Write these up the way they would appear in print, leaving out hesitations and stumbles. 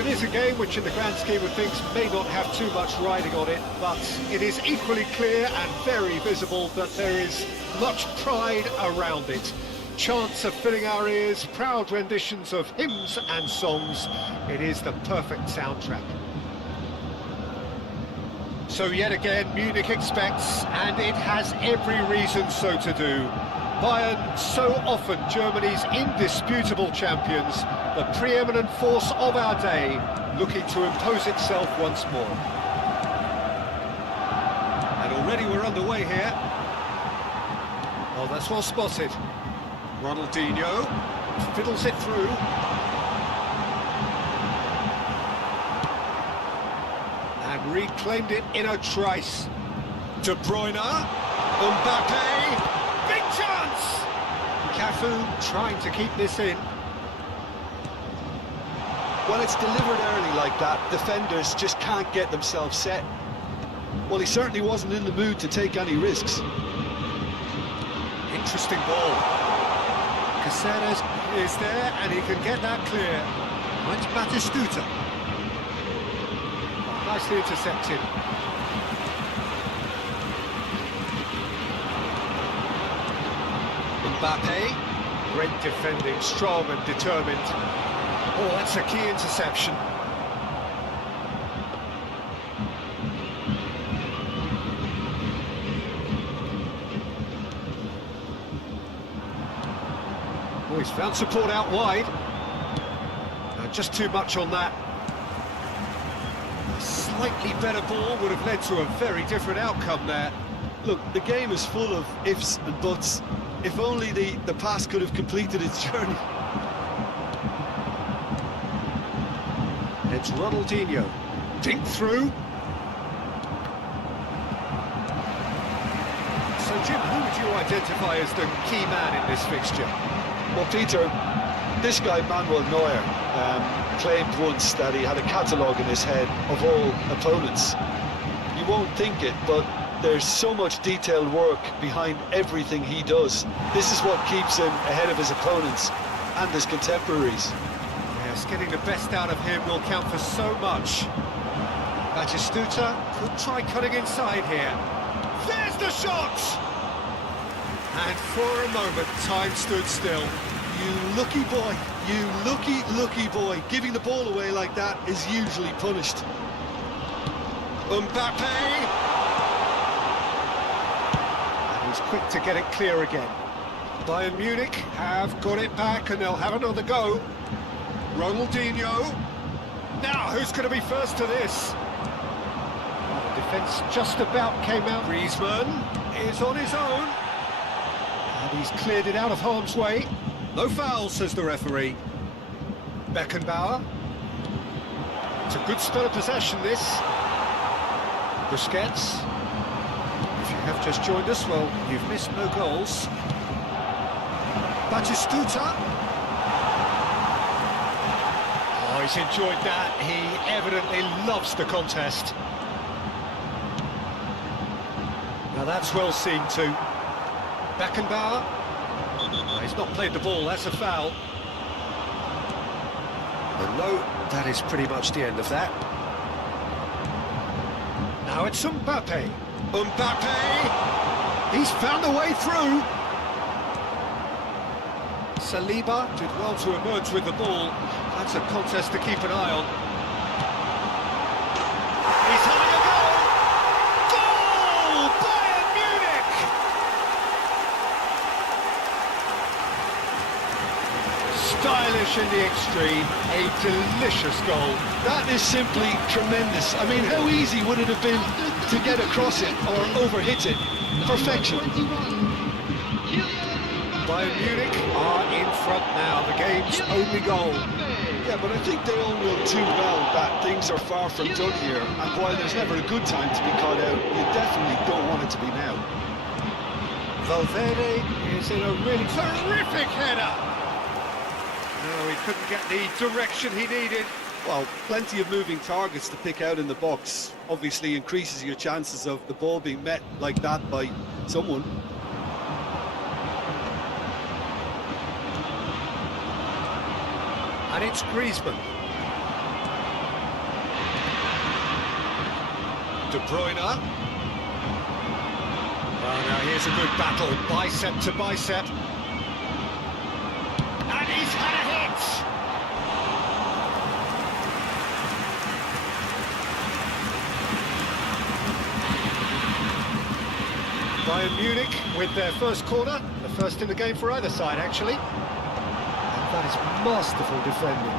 it is a game which in the grand scheme of things may not have too much riding on it, but it is equally clear and very visible that there is much pride around it. Chants are filling our ears, proud renditions of hymns and songs. It is the perfect soundtrack. So yet again, Munich expects, and it has every reason so to do. Bayern, so often Germany's indisputable champions, the preeminent force of our day, looking to impose itself once more. And already we're underway here. Oh, that's well spotted. Ronaldinho fiddles it through. And reclaimed it in a trice. De Bruyne, Mbappe. Big chance! Cafu trying to keep this in. When it's delivered early like that, defenders just can't get themselves set. Well, he certainly wasn't in the mood to take any risks. Interesting ball. Caceres is there and he can get that clear. It's Batistuta. Nicely intercepted. Mbappe, great defending, strong and determined. Oh, that's a key interception. Oh, he's found support out wide. Just too much on that. A slightly better ball would have led to a very different outcome there. Look, the game is full of ifs and buts. If only the pass could have completed its journey. It's Ronaldinho. Dink through. So, Jim, who would you identify as the key man in this fixture? Well, Peter, this guy, Manuel Neuer, claimed once that he had a catalogue in his head of all opponents. You won't think it, but there's so much detailed work behind everything he does. This is what keeps him ahead of his opponents and his contemporaries. Yes, getting the best out of him will count for so much. Batistuta could try cutting inside here. There's the shot! And for a moment, time stood still. You lucky boy, you lucky boy. Giving the ball away like that is usually punished. Mbappe! He's quick to get it clear again. Bayern Munich have got it back and they'll have another go. Ronaldinho. Now, who's going to be first to this? Well, the defence just about came out. Griezmann is on his own. And he's cleared it out of harm's way. No foul, says the referee. Beckenbauer. It's a good spell of possession, this. Busquets. If you have just joined us, well, you've missed no goals. Batistuta. Oh, he's enjoyed that. He evidently loves the contest. Now that's well seen too. Beckenbauer. Oh, he's not played the ball, that's a foul. And no, that is pretty much the end of that. Now it's Mbappe. Mbappe! He's found a way through. Saliba did well to emerge with the ball. That's a contest to keep an eye on. He's having a go! Goal! Bayern Munich! Stylish in the extreme, a delicious goal. That is simply tremendous. I mean, how easy would it have been to get across it or overhit it? Perfection. Bayern Munich are in front now, the game's only goal. Yeah, but I think they all know too well that things are far from done here, and while there's never a good time to be caught out, you definitely don't want it to be now. Valverde is in a really terrific header. No, he couldn't get the direction he needed. Well, plenty of moving targets to pick out in the box obviously increases your chances of the ball being met like that by someone. And it's Griezmann. De Bruyne. Oh, now here's a good battle, bicep to bicep. And he's had a hit! Bayern Munich with their first corner, the first in the game for either side, actually. And that is masterful defending.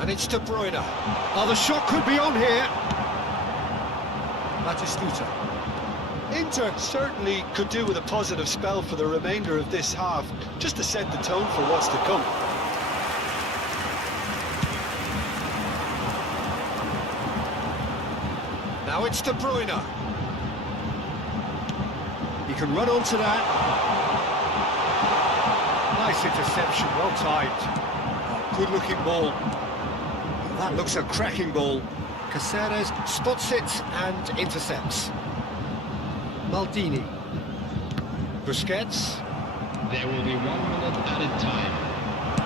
And it's De Bruyne. Oh, the shot could be on here. Batistuta. Inter certainly could do with a positive spell for the remainder of this half, just to set the tone for what's to come. Now it's De Bruyne. He can run onto that. Nice interception, well timed. Oh, good-looking ball. That looks a cracking ball. Caceres spots it and intercepts. Maldini. Busquets. There will be 1 minute added time.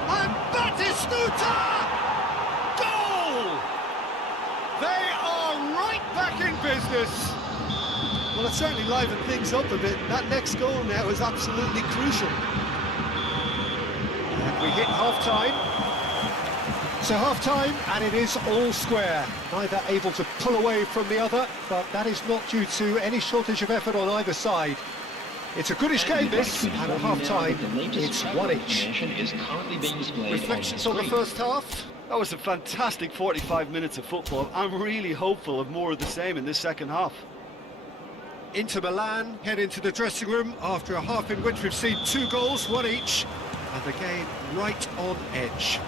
And Batistuta! Goal! They are right back in business. Well, it certainly livened things up a bit. That next goal now is absolutely crucial. And we hit half-time. So half-time, and it is all square. Neither able to pull away from the other, but that is not due to any shortage of effort on either side. It's a goodish game, this, and at half-time, it's one each. Reflections on the first half? That was a fantastic 45 minutes of football. I'm really hopeful of more of the same in this second half. Inter Milan head into the dressing room after a half in which we've seen 2 goals, one each, and the game right on edge.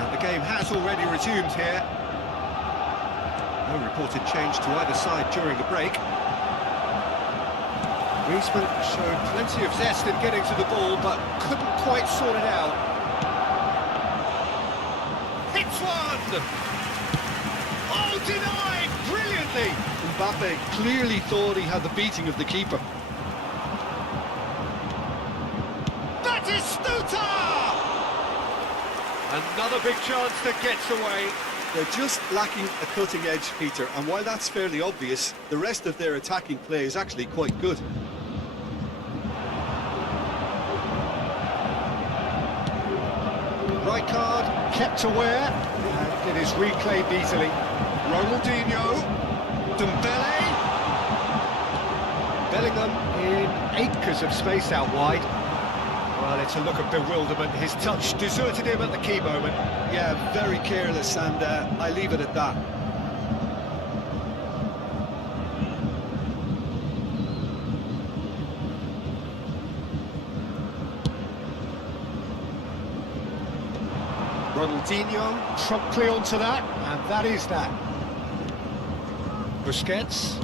And the game has already resumed here. No reported change to either side during the break. Griezmann showed plenty of zest in getting to the ball, but couldn't quite sort it out. Hits one! Oh, denied! Brilliantly! Mbappe clearly thought he had the beating of the keeper. Batistuta! Another big chance that gets away. They're just lacking a cutting edge, Peter, and while that's fairly obvious, the rest of their attacking play is actually quite good. Right card, kept aware, and it is reclaimed easily. Ronaldinho, Dembele. Bellingham in acres of space out wide. Well, it's a look of bewilderment. His touch deserted him at the key moment. Yeah, very careless, and I leave it at that. Ronaldinho promptly onto that, and that is that. Busquets.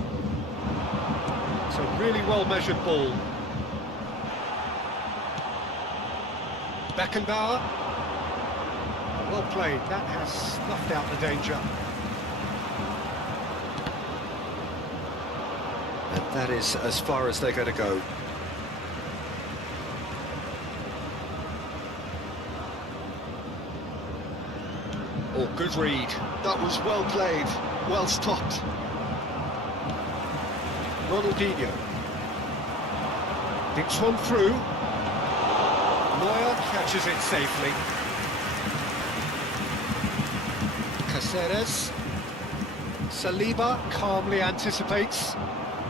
It's a really well-measured ball. Beckenbauer. Well played, that has snuffed out the danger. And that is as far as they're going to go. Oh, good read. That was well played, well stopped. Ronaldinho. Dinks one through. Neuer catches it safely. Caceres. Saliba calmly anticipates.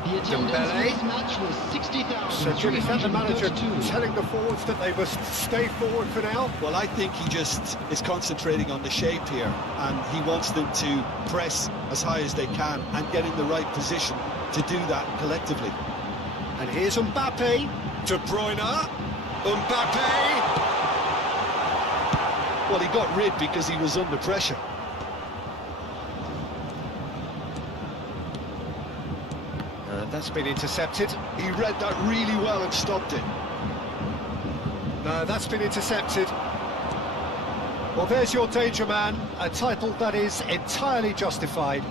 The attendance for this match was 60,000. So Jim, is that the manager telling the forwards that they must stay forward for now? Well, I think he just is concentrating on the shape here, and he wants them to press as high as they can and get in the right position to do that collectively. And here's Mbappe. De Bruyne. Mbappe. Well, he got rid because he was under pressure. That's been intercepted. He read that really well and stopped it. No, that's been intercepted. Well, there's your danger man, a title that is entirely justified.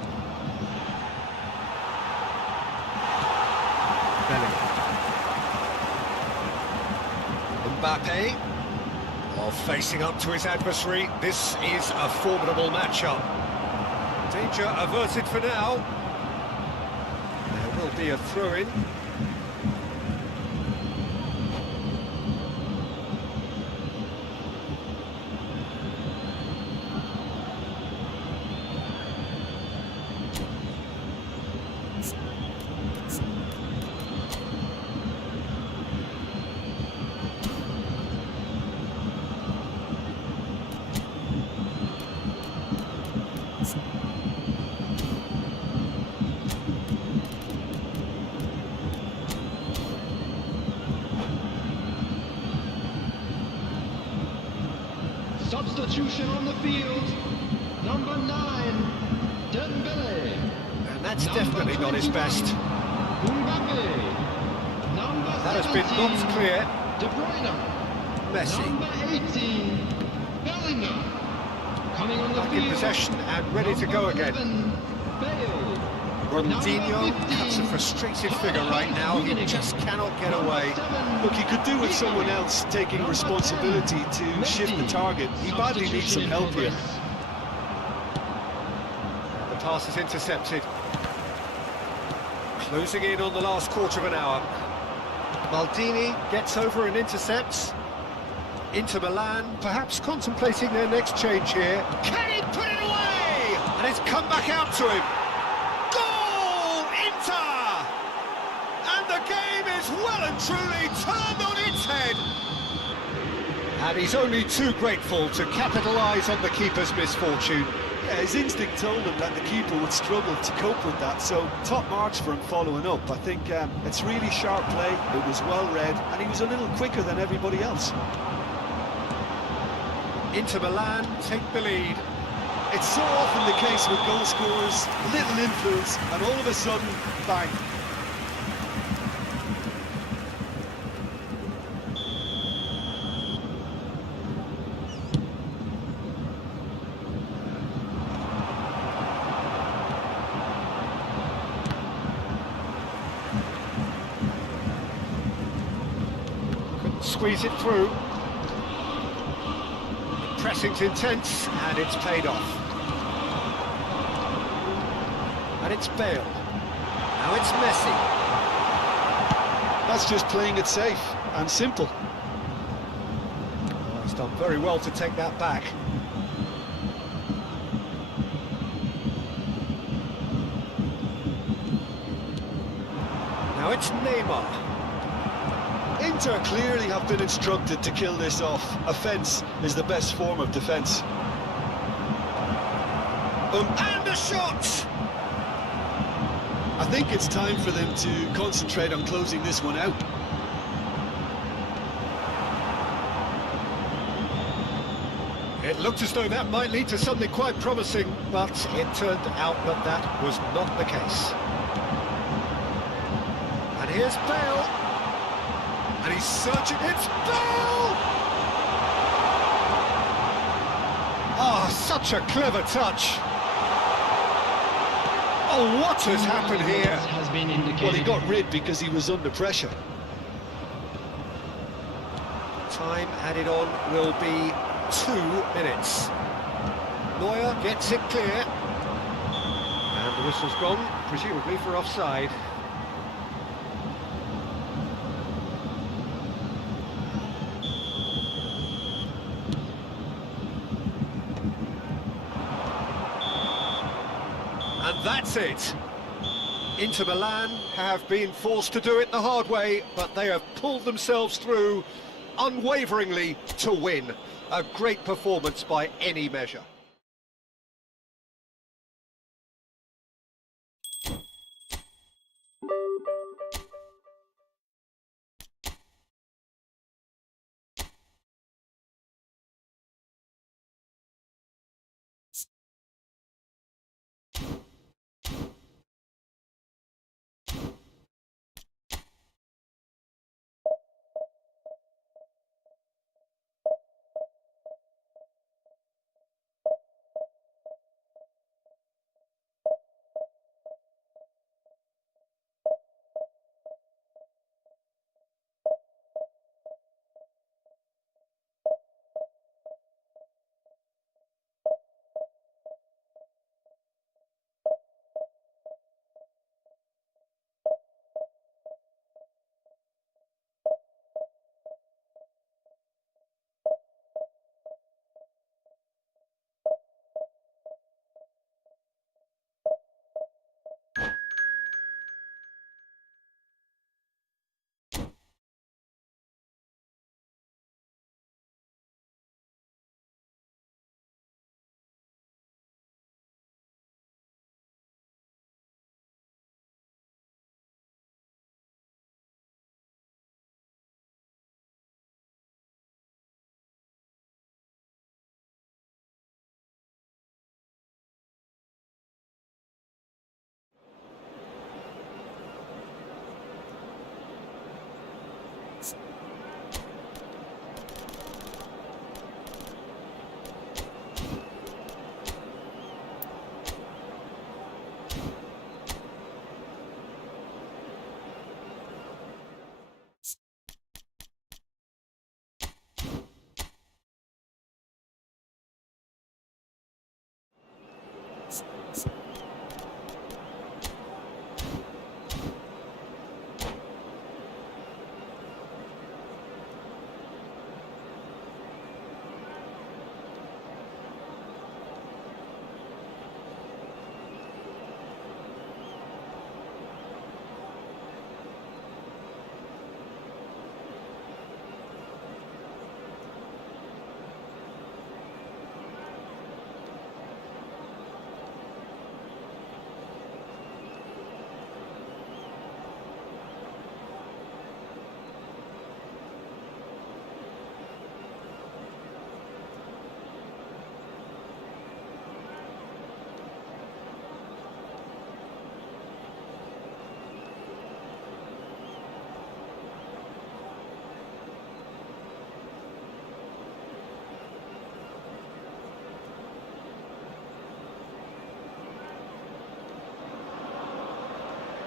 Bellingham. Mbappe. While facing up to his adversary, this is a formidable matchup. Danger averted for now. There will be a throw-in. Substitution on the field. Number 9, Dembele. And that's Number definitely not his 21, best. Mbappe. Number That has been 17, knocked clear. De Bruyne. Messi. Number 18, Bellingham. Coming on the Back field. in possession and ready to go again. 11, Bale. Ronaldinho Number 15, cuts a frustrated figure right now. He just cannot get away. Look, he could do with someone else taking responsibility to shift the target. He badly needs some help here. The pass is intercepted. Closing in on the last quarter of an hour. Maldini gets over and intercepts. Inter Milan perhaps contemplating their next change here. Can he put it away? And it's come back out to him. Goal! Inter! And the game is well and truly turned on its head. And he's only too grateful to capitalise on the keeper's misfortune. Yeah, his instinct told him that the keeper would struggle to cope with that, so top marks for him following up. I think it's really sharp play, it was well read, and he was a little quicker than everybody else. Inter Milan take the lead. It's so often the case with goal scorers, little influence, and all of a sudden, bang. Couldn't squeeze it through. The pressing's intense, and it's paid off. And it's Bale. Now it's Messi. That's just playing it safe and simple. Oh, he's done very well to take that back. Now it's Neymar. Inter clearly have been instructed to kill this off. Offence is the best form of defence. And a shot! I think it's time for them to concentrate on closing this one out. It looked as though that might lead to something quite promising, but it turned out that that was not the case. And here's Bale. And he's searching. It's Bale! Ah, such a clever touch. Oh, what has happened here? Has been indicated. Well, he got rid because he was under pressure. Time added on will be 2 minutes. Neuer gets it clear. And the whistle's gone, presumably for offside. And that's it. Inter Milan have been forced to do it the hard way, but they have pulled themselves through unwaveringly to win. A great performance by any measure.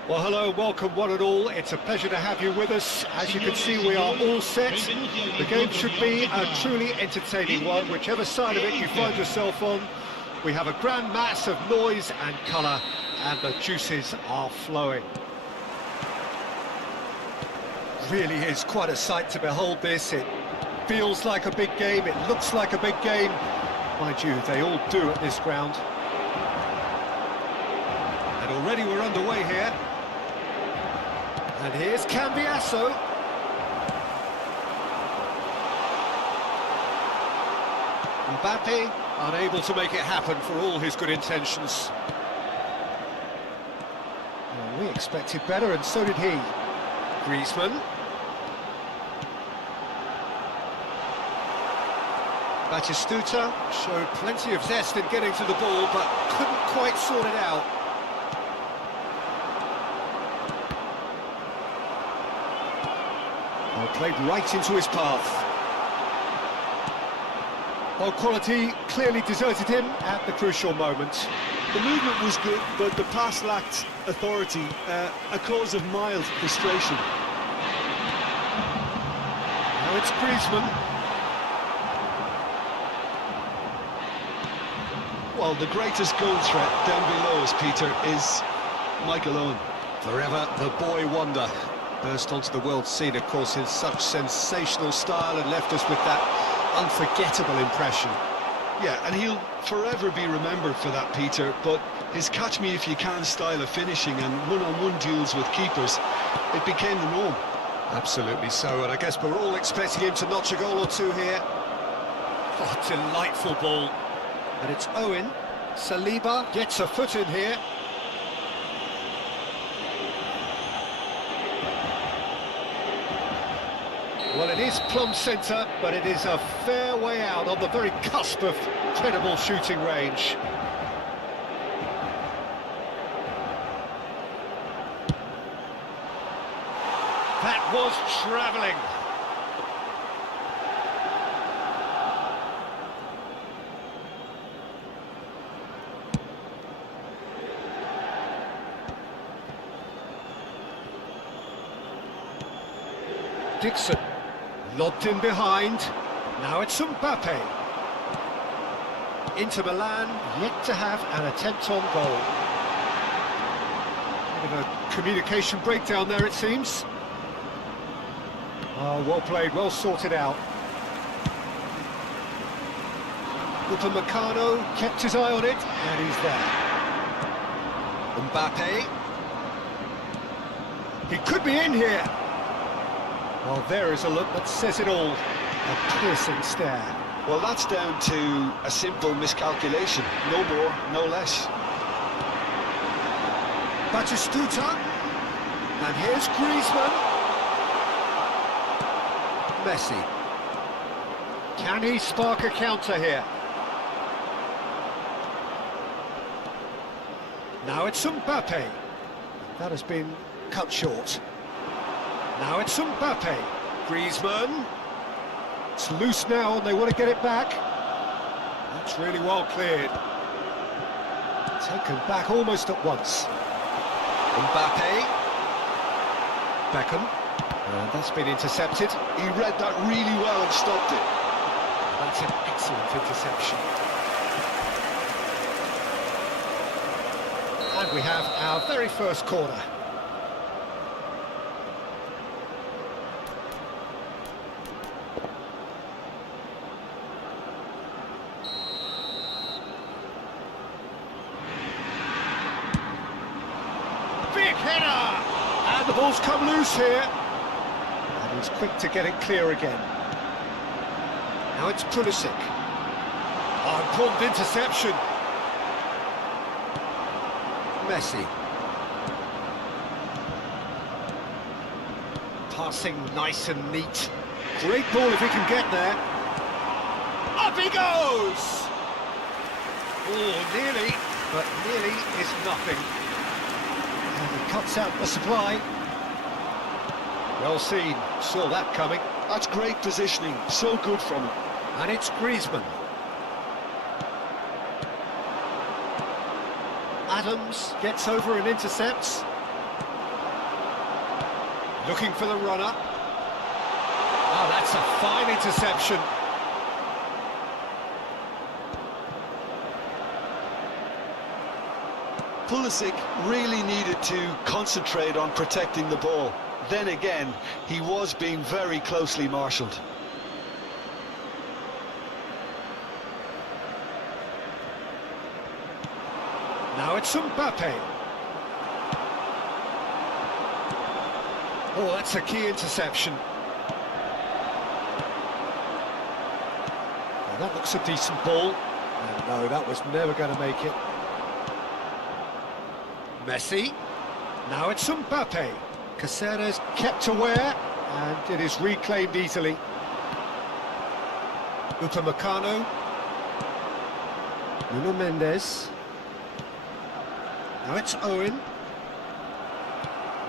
Well, hello, welcome one and all. It's a pleasure to have you with us. As you can see, we are all set. The game should be a truly entertaining one, whichever side of it you find yourself on. We have a grand mass of noise and colour, and the juices are flowing. Really is quite a sight to behold this. It feels like a big game, it looks like a big game. Mind you, they all do at this ground. And already we're underway here. And here's Cambiasso. Mbappe unable to make it happen for all his good intentions. Well, we expected better, and so did he. Griezmann. Batistuta showed plenty of zest in getting to the ball, but couldn't quite sort it out. Well, played right into his path. Well, quality clearly deserted him at the crucial moment. The movement was good, but the pass lacked authority, a cause of mild frustration. Now it's Griezmann. Well, the greatest goal threat down below us, Peter, is Michael Owen. Forever the boy wonder. Burst onto the world scene, of course, in such sensational style and left us with that unforgettable impression. Yeah, and he'll forever be remembered for that, Peter, but his catch-me-if-you-can style of finishing and one-on-one duels with keepers, it became the norm. Absolutely so, and I guess we're all expecting him to notch a goal or two here. Oh, delightful ball. And it's Owen. Saliba gets a foot in here. Well, it is plumb centre, but it is a fair way out on the very cusp of credible shooting range. That was travelling. Dixon. Lobbed in behind. Now it's Mbappe. Inter Milan yet to have an attempt on goal. Bit of a communication breakdown there, it seems. Oh, well played, well sorted out. Upamecano kept his eye on it, and he's there. Mbappe. He could be in here. Well, there is a look that says it all. A piercing stare. Well, that's down to a simple miscalculation. No more, no less. Batistuta. And here's Griezmann. Messi. Can he spark a counter here? Now it's Mbappe. That has been cut short. Now it's Mbappe. Griezmann. It's loose now and they want to get it back. That's really well cleared. Taken back almost at once. Mbappe. Beckham. And that's been intercepted. He read that really well and stopped it. That's an excellent interception. And we have our very first corner. Big header! And the ball's come loose here. And he's quick to get it clear again. Now it's Pulisic. Oh, important interception. Messi. Passing nice and neat. Great ball if he can get there. Up he goes! Oh, nearly, but nearly is nothing. And he cuts out the supply. Well seen, saw that coming. That's great positioning, so good from him. And it's Griezmann. Adams gets over and intercepts. Looking for the runner. Oh, that's a fine interception. Pulisic really needed to concentrate on protecting the ball. Then again, he was being very closely marshalled. Now it's Mbappe. Oh, that's a key interception. Now that looks a decent ball. And no, that was never going to make it. Messi. Now it's Mbappe. Caceres kept aware, and it is reclaimed easily. Upamecano. Nuno Mendes. Now it's Owen.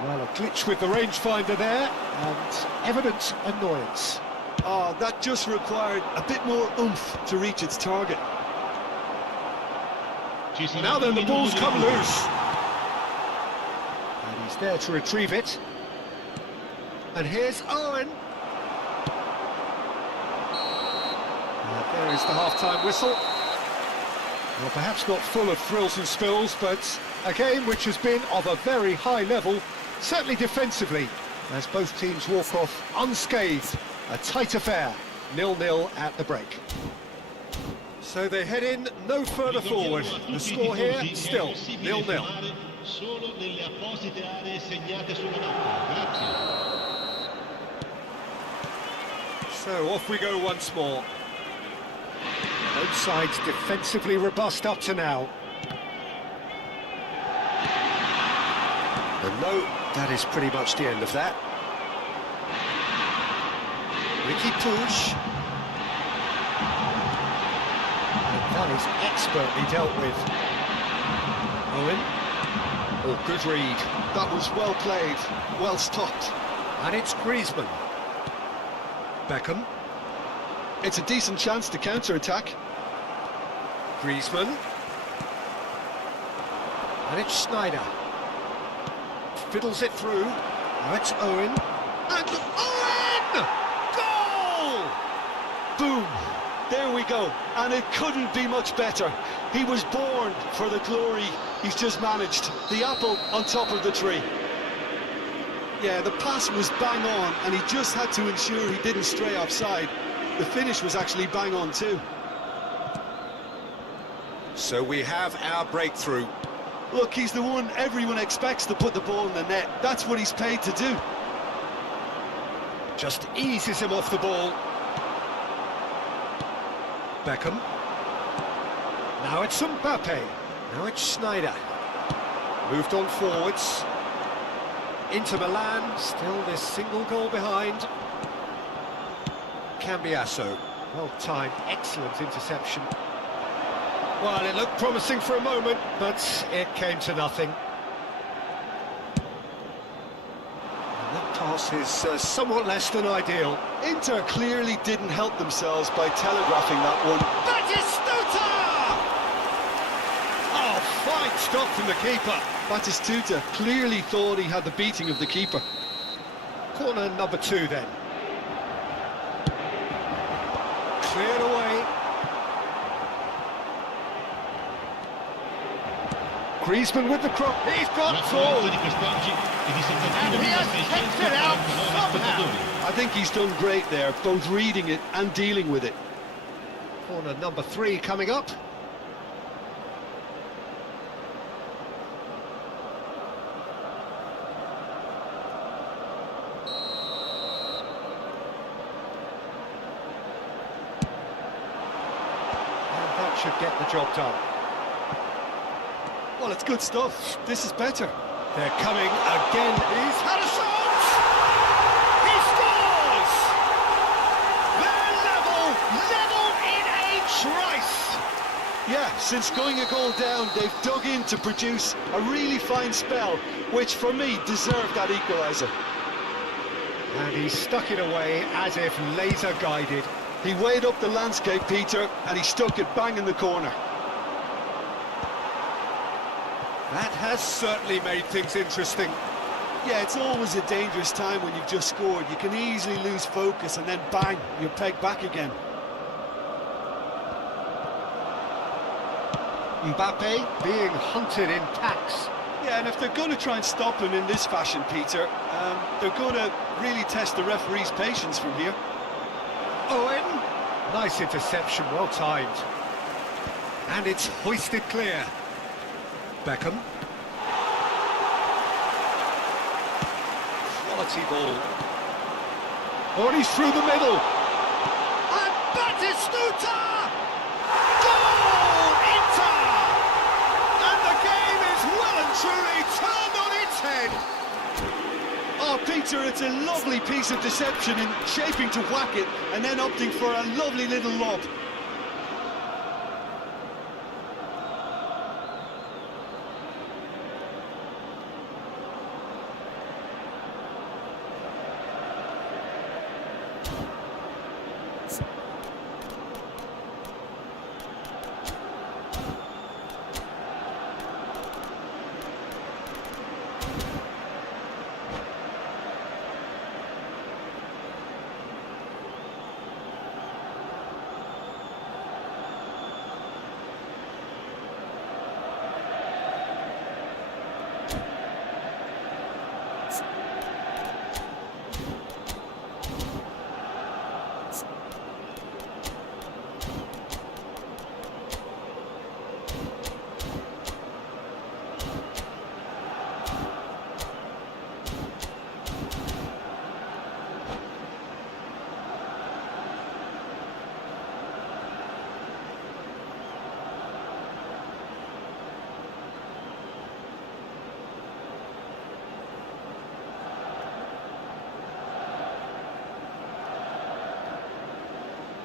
Well, a glitch with the rangefinder there, and evident annoyance. Oh, that just required a bit more oomph to reach its target. Now then, the ball's come loose. And he's there to retrieve it. And here's Owen. And there is the half-time whistle. Well, perhaps not full of thrills and spills, but a game which has been of a very high level, certainly defensively, as both teams walk off unscathed. A tight affair, 0-0 at the break. So they head in no further forward. The score here, still 0-0. So off we go once more. Both sides defensively robust up to now. And no, that is pretty much the end of that. Ricky Puig. And that is expertly dealt with. Owen. Oh, good read. That was well played, well stopped. And it's Griezmann. Beckham. It's a decent chance to counter-attack. Griezmann. And it's Schneider. Fiddles it through. Now it's Owen. And Owen! Goal! Boom! There we go. And it couldn't be much better. He was born for the glory he's just managed. The apple on top of the tree. Yeah, the pass was bang on, and he just had to ensure he didn't stray offside. The finish was actually bang on too. So we have our breakthrough. Look, he's the one everyone expects to put the ball in the net. That's what he's paid to do. Just eases him off the ball. Beckham. Now it's Mbappe. Now it's Schneider. Moved on forwards. Inter Milan, still this single goal behind. Cambiasso. Well timed, excellent interception. Well, it looked promising for a moment, but it came to nothing. And that Pass is somewhat less than ideal. Inter clearly didn't help themselves by telegraphing that one. Batistuta! Oh, fine stop from the keeper. Batistuta clearly thought he had the beating of the keeper. Corner number 2 then. Cleared away. Griezmann with the cross. He's got L'affronto through. di quest'oggi è di And he has kept it out 749 somehow. spettatori. I think he's done great there, both reading it and dealing with it. Corner number 3 coming up. And that should get the job done. Well, it's good stuff. This is better. They're coming again. He's had a shot! He scores! They're level in a trice! Yeah, since going a goal down, they've dug in to produce a really fine spell, which for me deserved that equaliser. And he stuck it away as if laser guided. He weighed up the landscape, Peter, and he stuck it bang in the corner. That has certainly made things interesting. Yeah, it's always a dangerous time when you've just scored. You can easily lose focus and then bang, you're pegged back again. Mbappe being hunted in packs. Yeah, and if they're going to try and stop him in this fashion, Peter, they're going to really test the referee's patience from here. Owen, nice interception, well timed. And it's hoisted clear. Beckham. Quality ball. Oh, and he's through the middle. And Batistuta! Goal! Inter! And the game is well and truly turned on its head. Oh, Peter, it's a lovely piece of deception in shaping to whack it and then opting for a lovely little lob.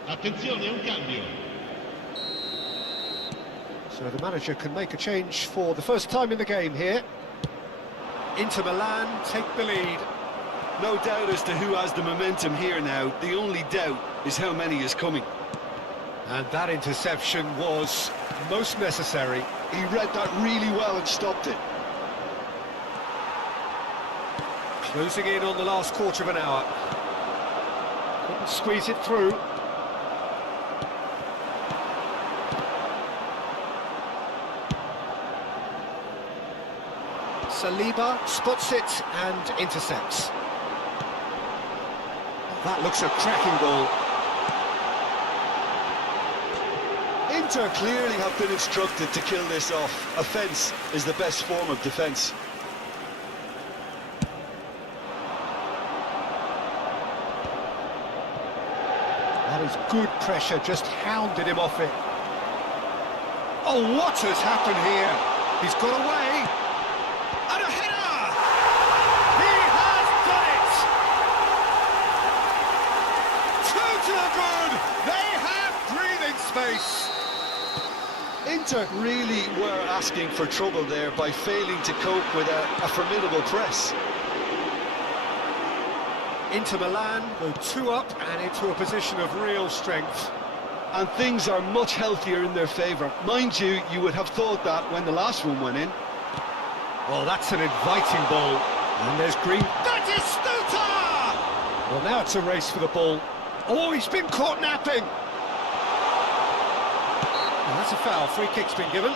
Attenzione, un cambio. So the manager can make a change for the first time in the game here. Inter Milan take the lead. No doubt as to who has the momentum here now. The only doubt is how many is coming. And that interception was most necessary. He read that really well and stopped it. Closing in on the last quarter of an hour. Couldn't squeeze it through. Saliba spots it and intercepts. That looks a cracking ball. Inter clearly have been instructed to kill this off. Offence is the best form of defence. That is good pressure, just hounded him off it. Oh, what has happened here? He's got away. And a header! He has done it! Two to the good! They have breathing space. Inter really were asking for trouble there by failing to cope with a formidable press. Inter Milan go 2 up and into a position of real strength. And things are much healthier in their favour. Mind you, you would have thought that when the last one went in. Well, that's an inviting ball. And there's Green. That is Stuta! Well, now it's a race for the ball. Oh, he's been caught napping. Well, that's a foul. Free kick's been given.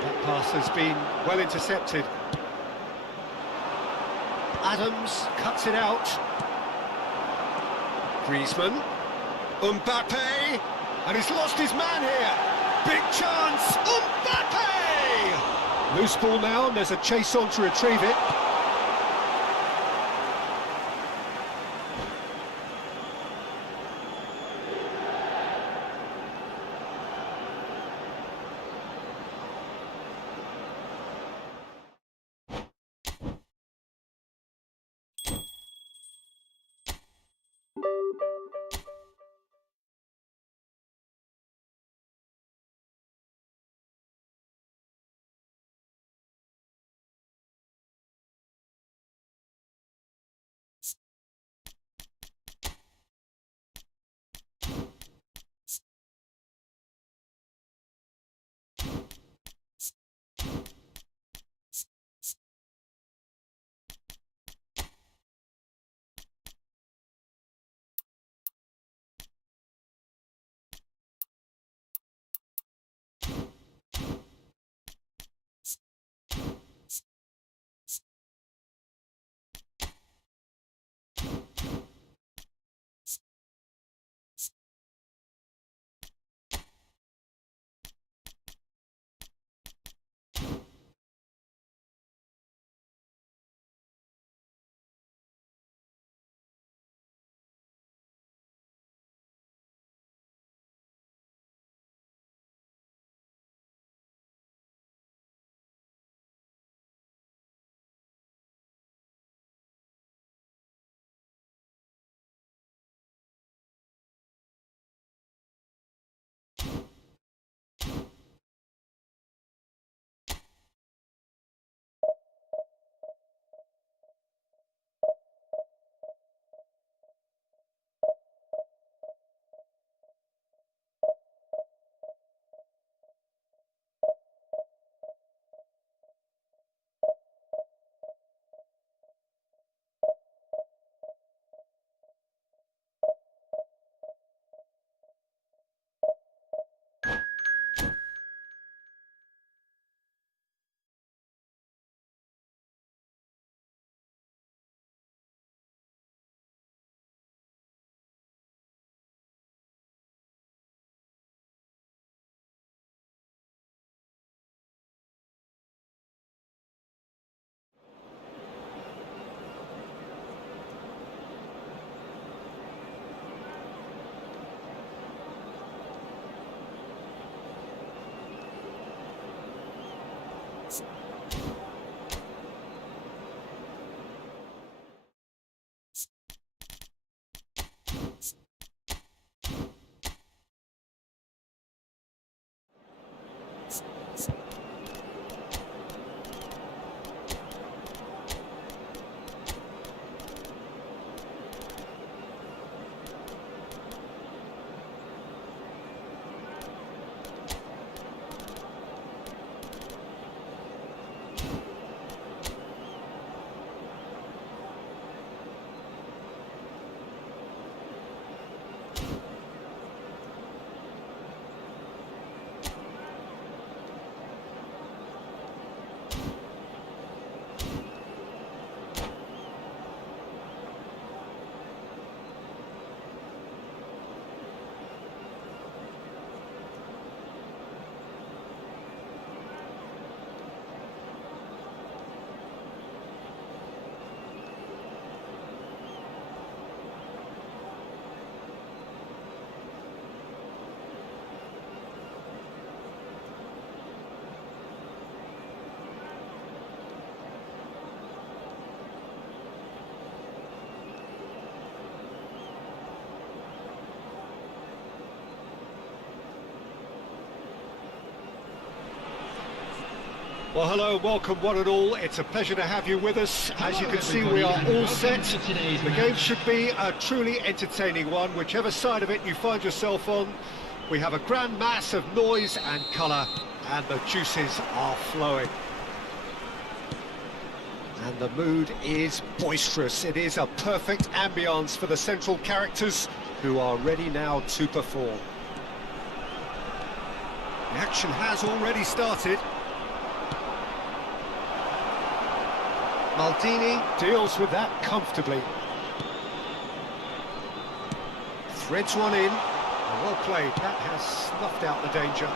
That pass has been well intercepted. Adams cuts it out. Griezmann. Mbappe. And he's lost his man here. Big chance. Mbappe! Loose ball now, and there's a chase on to retrieve it. Well, hello, welcome one and all. It's a pleasure to have you with us. As you can see, we are all set. The game should be a truly entertaining one, whichever side of it you find yourself on. We have a grand mass of noise and colour, and the juices are flowing. And the mood is boisterous. It is a perfect ambience for the central characters, who are ready now to perform. The action has already started. Maldini deals with that comfortably. Threads one in. Well played. That has snuffed out the danger.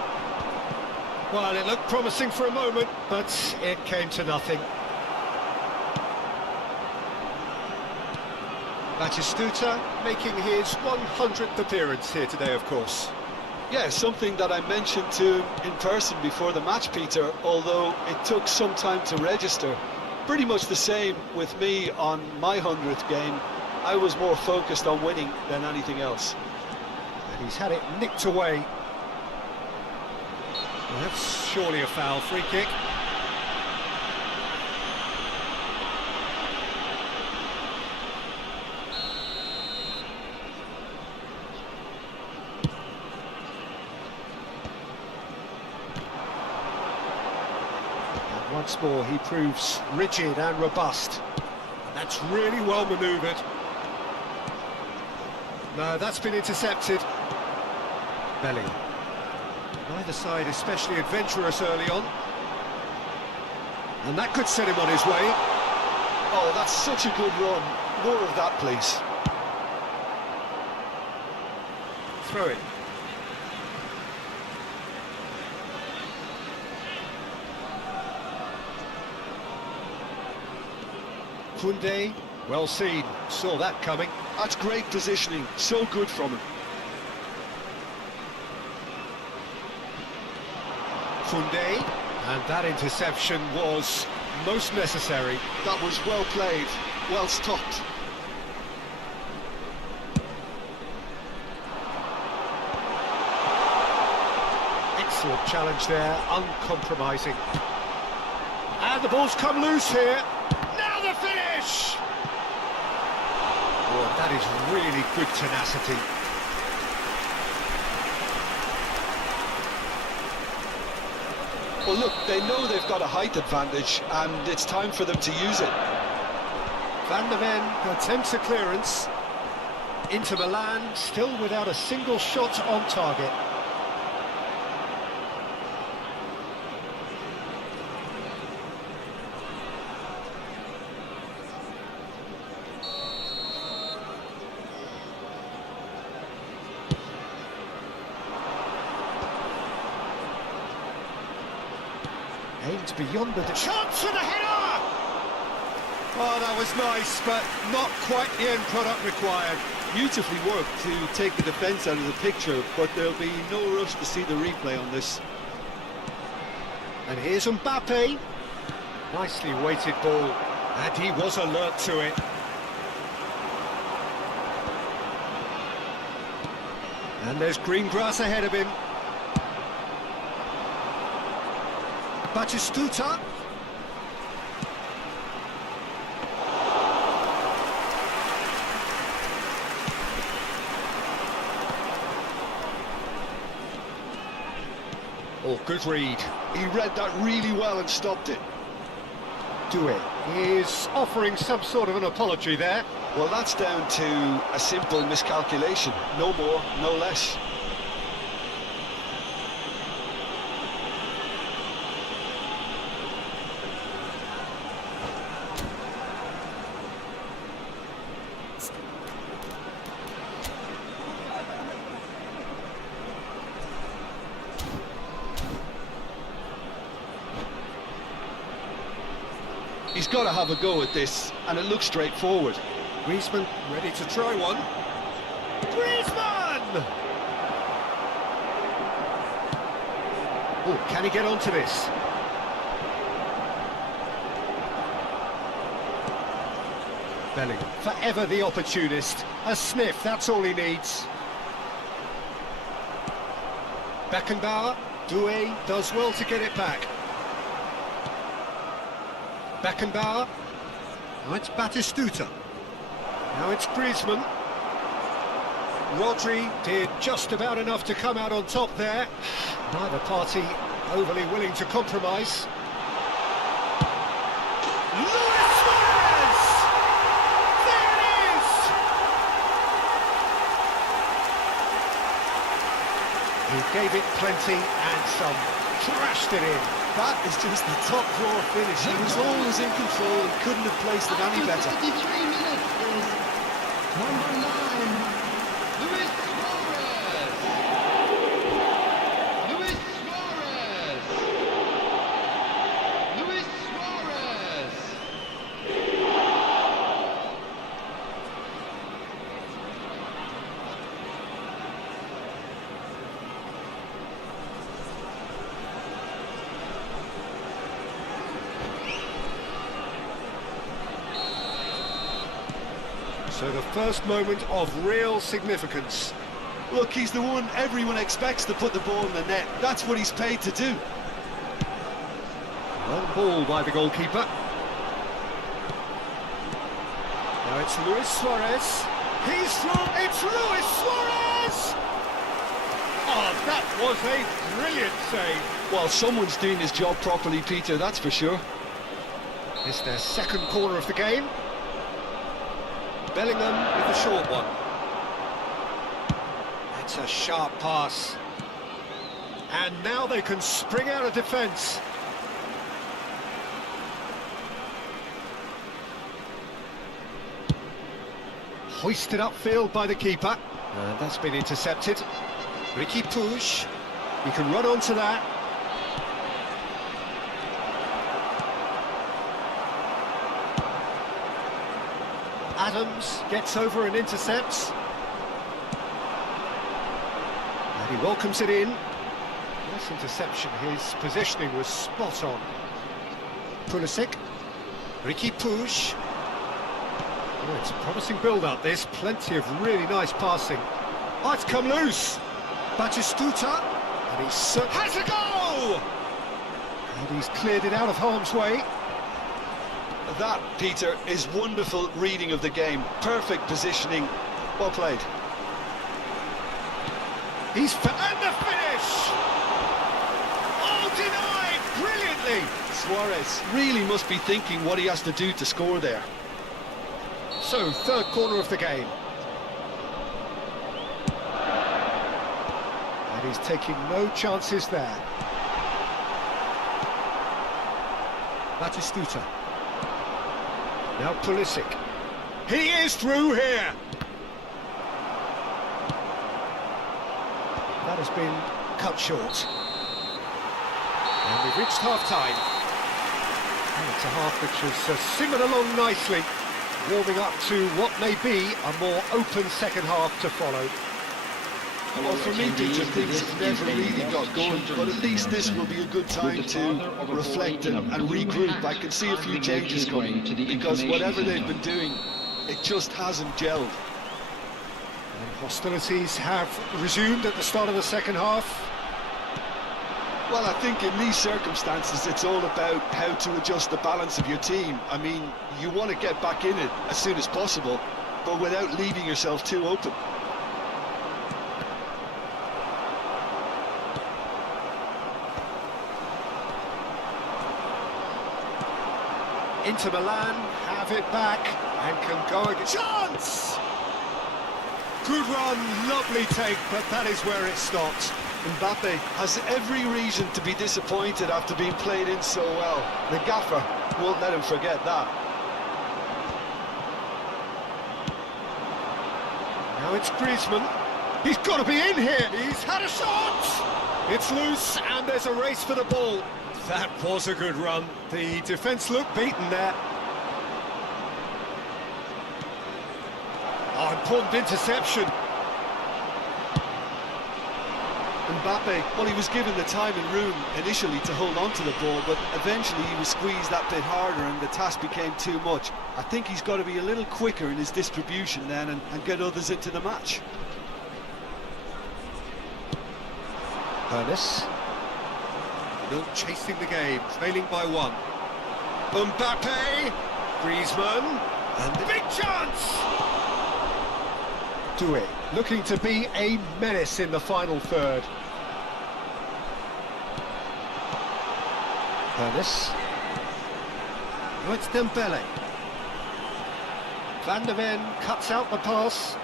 Well, it looked promising for a moment, but it came to nothing. Batistuta making his 100th appearance here today, of course. Yeah, something that I mentioned to him in person before the match, Peter, although it took some time to register. Pretty much the same with me on my 100th game. I was more focused on winning than anything else. And he's had it nicked away. Well, that's surely a foul. Free kick. Once more, he proves rigid and robust. That's really well manoeuvred. No, that's been intercepted. Belly. Neither side especially adventurous early on. And that could set him on his way. Oh, that's such a good run. More of that, please. Throw it. Koundé, well seen, saw that coming. That's great positioning, so good from him. Koundé, and that interception was most necessary. That was well played, well stopped. Excellent challenge there, uncompromising. And the ball's come loose here. Now the finish! Oh, that is really good tenacity. Well, look, they know they've got a height advantage, and it's time for them to use it. Van der Ven attempts a clearance. Inter Milan still without a single shot on target. Aims beyond the chance for the header! Oh, that was nice, but not quite the end product required. Beautifully worked to take the defence out of the picture, but there'll be no rush to see the replay on this. And here's Mbappe. Nicely weighted ball, and he was alert to it. And there's green grass ahead of him. Batistuta. Oh, good read. He read that really well and stopped it. Doué is offering some sort of an apology there. Well, that's down to a simple miscalculation. No more, no less. He's got to have a go at this, and it looks straightforward. Griezmann ready to try one. Griezmann! Oh, can he get onto this? Bellingham, forever the opportunist. A sniff, that's all he needs. Beckenbauer, Doué does well to get it back. Beckenbauer. Now it's Batistuta. Now it's Griezmann. Rodri did just about enough to come out on top there. Neither party overly willing to compromise. Luis Suarez! There it is! He gave it plenty and some. Thrashed it in. That is just the top drawer finish. He was always in control and couldn't have placed it any better. 53 minutes is number 9, Luis Suarez. Luis Suarez. Luis Suarez. So the first moment of real significance. Look, he's the one everyone expects to put the ball in the net. That's what he's paid to do. Long ball by the goalkeeper. Now it's Luis Suarez. He's through. It's Luis Suarez! Oh, that was a brilliant save. Well, someone's doing his job properly, Peter, that's for sure. It's their second corner of the game. Bellingham with the short one. That's a sharp pass. And now they can spring out of defence. Hoisted upfield by the keeper. And that's been intercepted. Ricky Puig. He can run onto that. Adams gets over and intercepts. And he welcomes it in. Nice interception, his positioning was spot on. Pulisic. Ricky Puig. Oh, it's a promising build-up, this. Plenty of really nice passing. Oh, it's come loose. Batistuta. And he has a goal! And he's cleared it out of harm's way. That, Peter, is wonderful reading of the game. Perfect positioning. Well played. And the finish! Oh, denied brilliantly! Suarez really must be thinking what he has to do to score there. So, third corner of the game. And he's taking no chances there. Batistuta. Now Pulisic. He is through here! That has been cut short. And we've reached half-time. And it's a half which has simmered along nicely, warming up to what may be a more open second half to follow. Well, for me, Peter, things never really got going, but at least this will be a good time to reflect and regroup. I can see a few changes coming, because whatever they've been doing, it just hasn't gelled. And hostilities have resumed at the start of the second half. Well, I think in these circumstances, it's all about how to adjust the balance of your team. I mean, you want to get back in it as soon as possible, but without leaving yourself too open. Inter Milan have it back and can go again. Chance! Good run, lovely take, but that is where it stopped. Mbappe has every reason to be disappointed after being played in so well. The gaffer won't let him forget that. Now it's Griezmann. He's got to be in here. He's had a shot. It's loose and there's a race for the ball. That was a good run. The defence looked beaten there. Oh, important interception. Mbappe, well, he was given the time and room initially to hold on to the ball, but eventually he was squeezed that bit harder and the task became too much. I think he's got to be a little quicker in his distribution then and get others into the match. Ernest. Still chasing the game, trailing by one. Mbappe, Griezmann, and the big chance! Doué, looking to be a menace in the final third. Ernest. Oh, it's Dembele. Van der Ven cuts out the pass.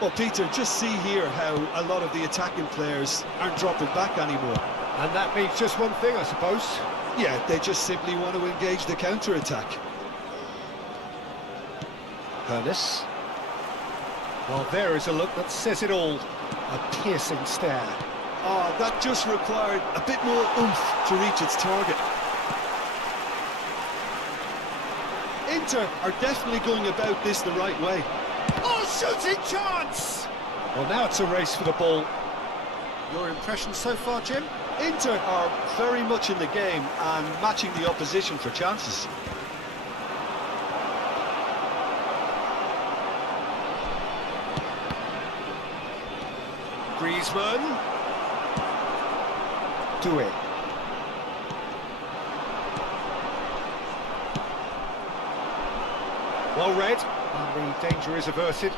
Well, Peter, just see here how a lot of the attacking players aren't dropping back anymore. And that means just one thing, I suppose. Yeah, they just simply want to engage the counter-attack. Ernest. Well, there is a look that says it all. A piercing stare. Oh, that just required a bit more oomph to reach its target. Inter are definitely going about this the right way. Oh, shooting chance! Well, now it's a race for the ball. Your impression so far, Jim? Inter are very much in the game and matching the opposition for chances. Griezmann. Doué. Well read, and the danger is averted.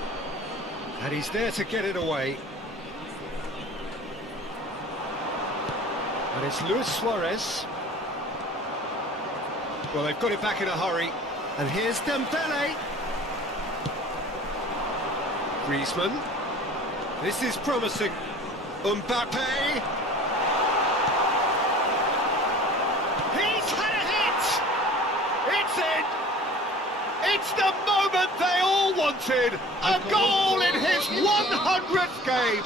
And he's there to get it away. And it's Luis Suarez. Well, they've got it back in a hurry. And here's Dembele. Griezmann. This is promising. Mbappe. He's had a hit! It's in! It's the moment they all wanted! A goal in his 100th game!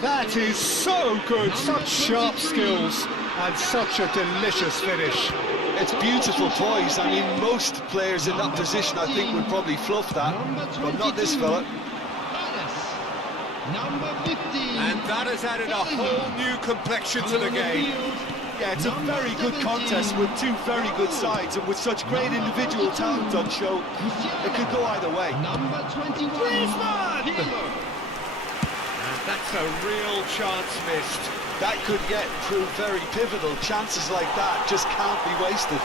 That is so good, such sharp skills and such a delicious finish. It's beautiful poise. I mean, most players in that position, I think, would probably fluff that, but not this fella. Number 15. And that has added a whole new complexion to the game. Yeah, it's a very good contest with two very good sides, and with such great individual talent on show, it could go either way. Number 21. Griezmann! And that's a real chance missed. That could yet prove very pivotal. Chances like that just can't be wasted.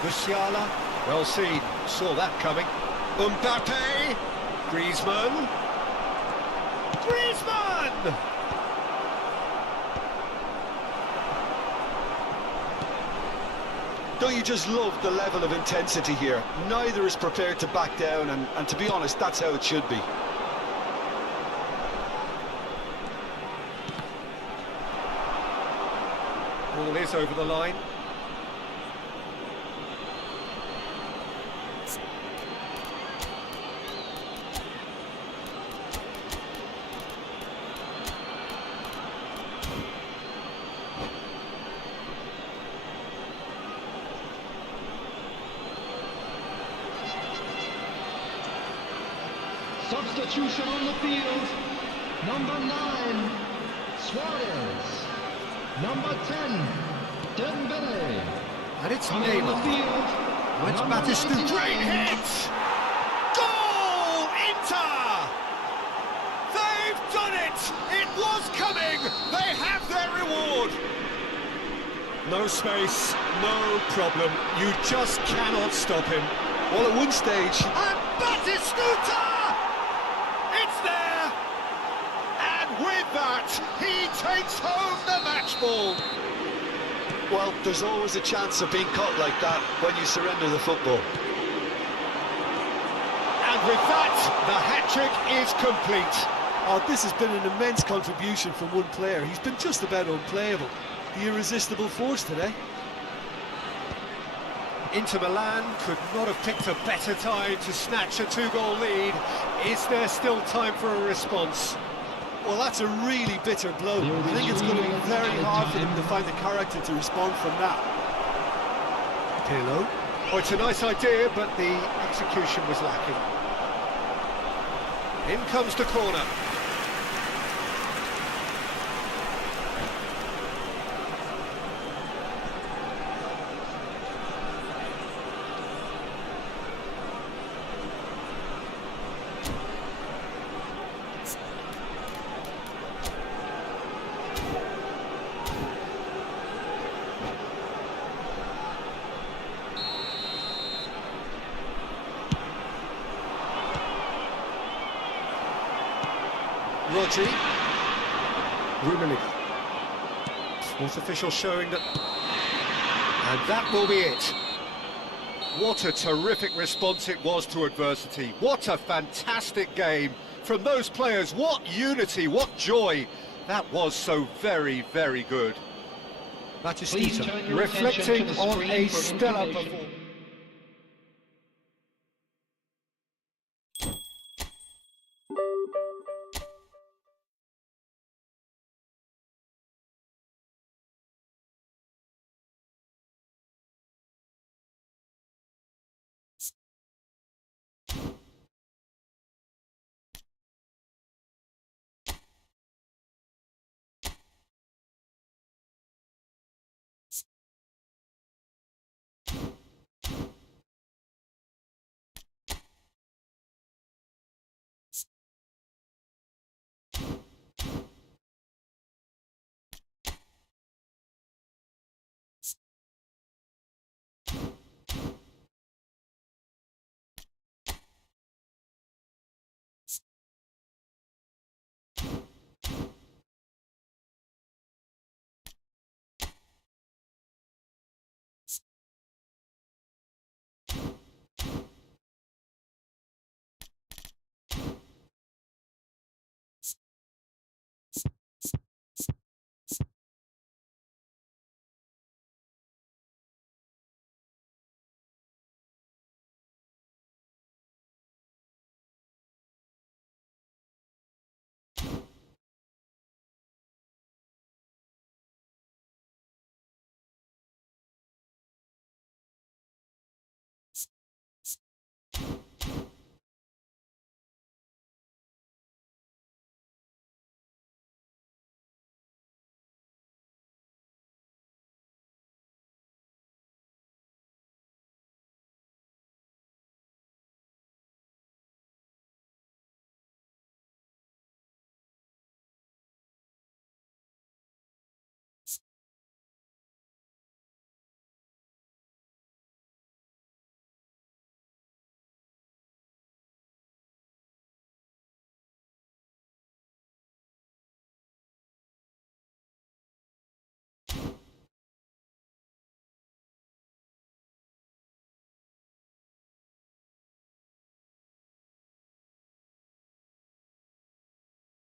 Musiala, well seen, saw that coming. Mbappe, Griezmann. Griezmann! Don't you just love the level of intensity here? Neither is prepared to back down, and to be honest, that's how it should be. Ball is over the line. Substitution on the field. Number 9, Suarez. Number 10, Dembele. And it's On the Neymar. field. Oh, it's number Batistu. 29. Great hit! Goal! Inter! They've done it! It was coming! They have their reward! No space, no problem. You just cannot stop him. Well, at one stage, And Batistuta! It's there! And with that, he takes home the match ball. well, there's always a chance of being caught like that when you surrender the football. And with that, the hat-trick is complete. Oh, this has been an immense contribution from one player. He's been just about unplayable. The irresistible force today. Inter Milan could not have picked a better time to snatch a two-goal lead. Is there still time for a response? Well, that's a really bitter blow. I think it's going to be very hard for them to find the character to respond from that. Pirlo. Oh, it's a nice idea, but the execution was lacking. In comes the corner. Rodri. Rummenigge. Fourth official showing that... And that will be it. What a terrific response it was to adversity. What a fantastic game from those players. What unity, what joy. That was so very, very good. Please turn your attention to Reflecting the on screen a for stellar information. performance.